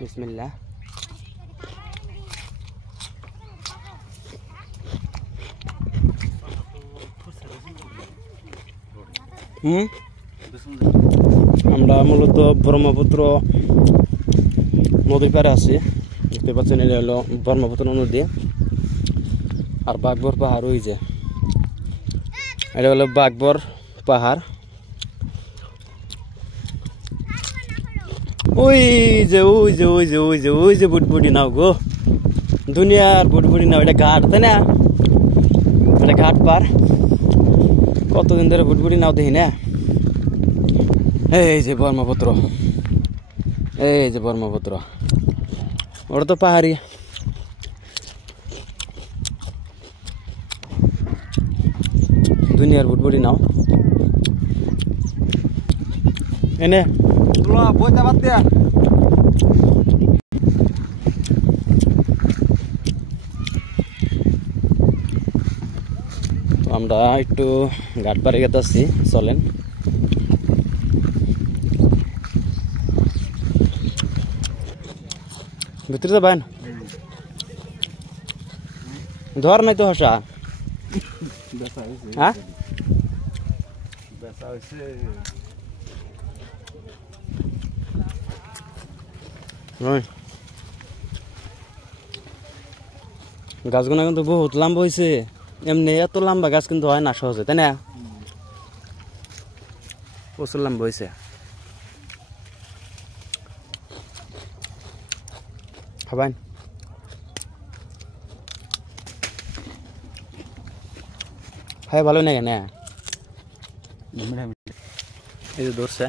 বিসমিল্লাহ। আমরা মূলত ব্রহ্মপুত্র নদীর পাড়ে আছি। দেখতে পাচ্ছেন এটা হলো ব্রহ্মপুত্র নদী আর বাঘবর পাহাড়। ওই যে এটা হলো বাঘবর পাহাড়। ওই যে ওই যে ওই যে ওই যে ওই যে বুটবুটি নাও গো, দুনিয়ার বুটবুটি নাও। এটা ঘাট, তাই না? এটা ঘাট পার। কতদিন ধরে বুটবুটি নাও দেখি না। এই যে ব্রহ্মপুত্র, এই যে ব্রহ্মপুত্র। ওটা তো পাহাড়ি। দুনিয়ার বুটবুটি নাও এনে বইটা বাদ দেয়া। তো আমরা একটু ঘাট পাড়ে গেতেছি, চলেন। ভিতরে যাবেন? ধর নাই তো হসা। হ্যাঁ গাছগুলো কিন্তু বহুত লম্বা হয়েছে। এমনি এত লম্বা গাছ কিন্তু হয় না সহজে, তাই না? প্রচুর লম্বা হয়েছে। খাবেন? খাই ভালো না কেন? এই যে ধরছে।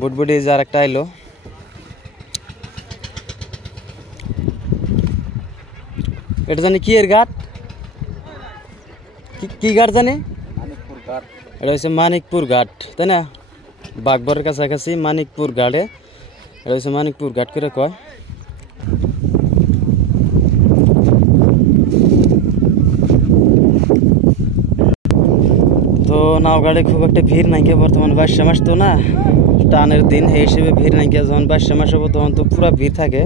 বুটবুটি যার একটা আইলো। এটা জানি কি এর ঘাট, কি ঘাট জানি? এটা হচ্ছে মানিকপুর ঘাট, তাই না? বাঘবরের কাছাকাছি মানিকপুর ঘাটে। এটা হচ্ছে মানিকপুর ঘাট করে কয়। তো নাওঘাটে খুব একটা ভিড় নাই কে বর্তমান। 22 মাস তো না, টানের দিন, এই হিসেবে ভিড় নাই কে। যখন 22 মাস হবো তখন তো পুরা ভিড় থাকে,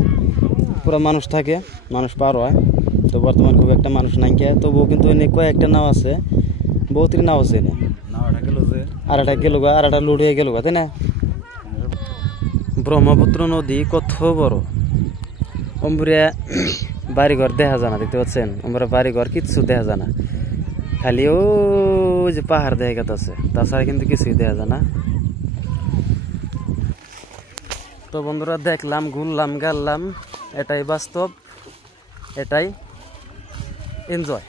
পুরা মানুষ থাকে, মানুষ পার হয়। তো বর্তমান খুব একটা মানুষ নাই কে। তবুও কিন্তু এনে কয়েকটা নাও আছে, বহুতই নাও আছে এনে। আর একটা গেল গা, আর একটা লোড হয়ে গেল গা, তাই না? ব্রহ্মপুত্র নদী কত বড়। অম্বুরিয়া বাড়িঘর দেখা যায় না, দেখতে পাচ্ছেন? আমরা বাড়িঘর কিচ্ছু দেখা যায় না, খালি ও যে পাহাড় দেখা গেছে, তাছাড়া কিন্তু কিছুই দেখা যায় না। তো বন্ধুরা, দেখলাম, ঘুরলাম, গেলাম, এটাই বাস্তব, এটাই এনজয়।